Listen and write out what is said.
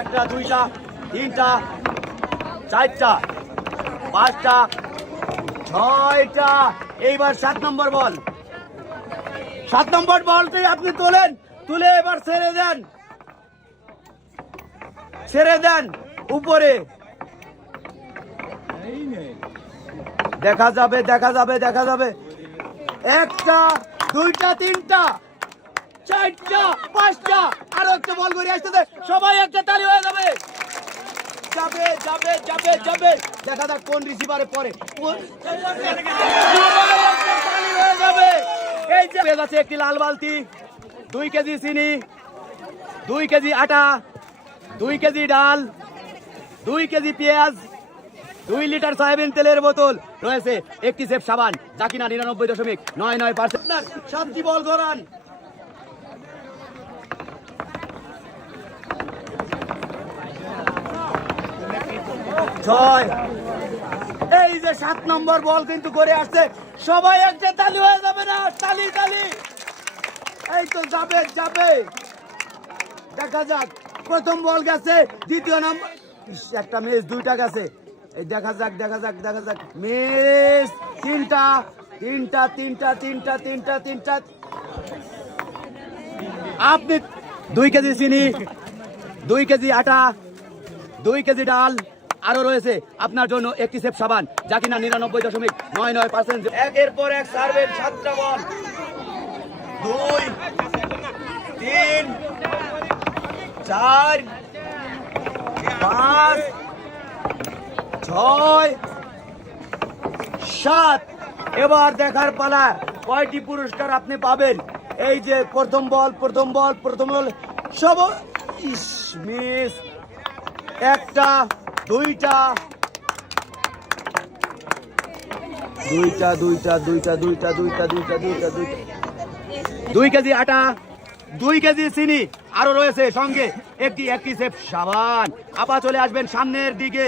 একটা, দুইটা, তিনটা, চারটা, পাঁচটা, ছয়টা। এইবার 7 নম্বর বল। 7 নম্বর বলটি আপনি তোলেন, তুলে এবার ছেড়ে দেন, ছেড়ে দেন উপরে। দেখা যাবে, দেখা যাবে, দেখা যাবে। একটা, দুইটা, তিনটা, চারটা, পাঁচটা। আরো একটা বল করে আসতে, সবাই একটা তালি হয়ে যাবে। যাবে যাবে যাবে যাবে। দেখা যাক কোন রিসিভারে পরে। এই যে পেয়ে যাচ্ছে একটি লাল বালতি, 2 কেজি চিনি, 2 কেজি আটা, 2 কেজি ডাল, 2 কেজি পেঁয়াজ, 2 লিটার সয়াবিন তেলের বোতল রয়েছে, একটি সেফ সাবান যা কিনা 99.99%। 7টি বল গড়ান। ছয়। এই যে 7 নম্বর বল কিন্তু করে আসছে, সবাই একটা তালি হয়ে যাবে না? তালি তালি। এই তো যাবে যাবে। দেখা যাক, প্রথম বল গেছে, দ্বিতীয় নম্বর একটা মিস, 2টা গেছে। এই দেখা যাক, দেখা যাক, দেখা যাক। মিস 3টা, 3টা, 3টা, 3টা, 3টা, 3টা। আপনি 2 কেজি চিনি, 2 কেজি আটা, 2 কেজি ডাল, আরো রয়েছে আপনার জন্য একটি সেফ সাবান যা কিনা 99.99%। একের পর এক সার্ভেন 7টা বল। 2, 3, 4, 5, 6, 7। এবার দেখার পালা কয়টি পুরস্কার আপনি পাবেন। এই যে প্রথম বল, প্রথম বল, প্রথম বল সব মিস। একটা, দুইটা, 2 কেজি আটা, 2 কেজি চিনি, আরো রয়েছে সঙ্গে একটি সেফ সাবান। আপা চলে আসবেন সামনের দিকে।